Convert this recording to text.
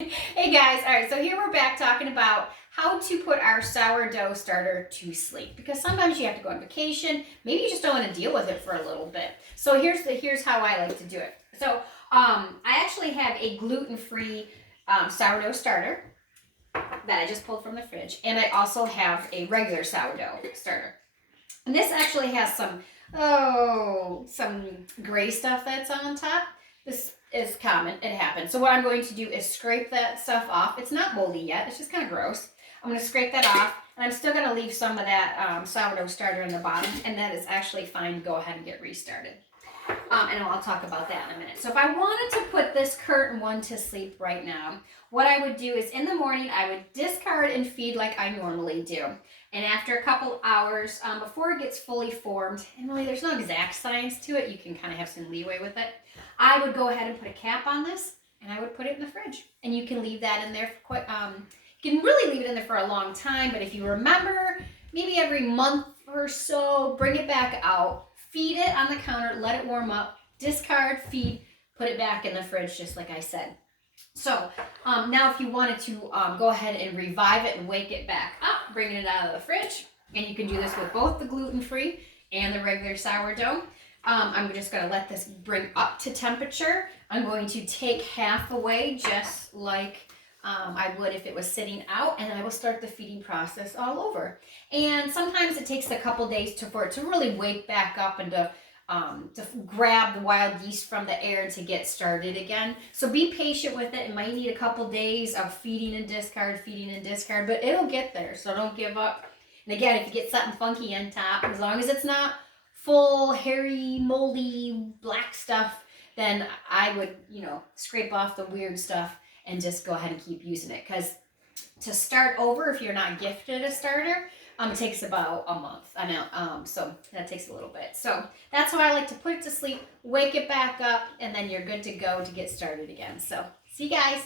Hey guys, all right, so here we're back talking about how to put our sourdough starter to sleep because sometimes you have to go on vacation. Maybe you just don't want to deal with it for a little bit. So here's how I like to do it. So I actually have a gluten-free sourdough starter that I just pulled from the fridge, and I also have a regular sourdough starter. And this actually has some gray stuff that's on top. This is common. It happens. So what I'm going to do is scrape that stuff off. It's not moldy yet. It's just kind of gross. I'm going to scrape that off, and I'm still going to leave some of that sourdough starter in the bottom, and that is actually fine to go ahead and get restarted. And I'll talk about that in a minute. So if I wanted to put this curtain one to sleep right now, what I would do is in the morning, I would discard and feed like I normally do. And after a couple hours, before it gets fully formed, and really there's no exact science to it, you can kind of have some leeway with it, I would go ahead and put a cap on this, and I would put it in the fridge. And you can leave that in there for quite, you can really leave it in there for a long time, but if you remember, maybe every month or so, bring it back out, feed it on the counter, let it warm up, discard, feed, put it back in the fridge, just like I said. So now if you wanted to go ahead and revive it and wake it back up, bringing it out of the fridge, and you can do this with both the gluten-free and the regular sourdough. I'm just going to let this bring up to temperature. I'm going to take half away just like I would if it was sitting out, and I will start the feeding process all over. And sometimes it takes a couple days for it to really wake back up and to grab the wild yeast from the air and to get started again. So be patient with it. It might need a couple days of feeding and discard, but it'll get there. So don't give up. And again, if you get something funky on top, as long as it's not full, hairy, moldy, black stuff, then I would, scrape off the weird stuff and just go ahead and keep using it. Because to start over, if you're not gifted a starter, it takes about a month. I know, so that takes a little bit. So that's how I like to put it to sleep, wake it back up, and then you're good to go to get started again. So see you guys.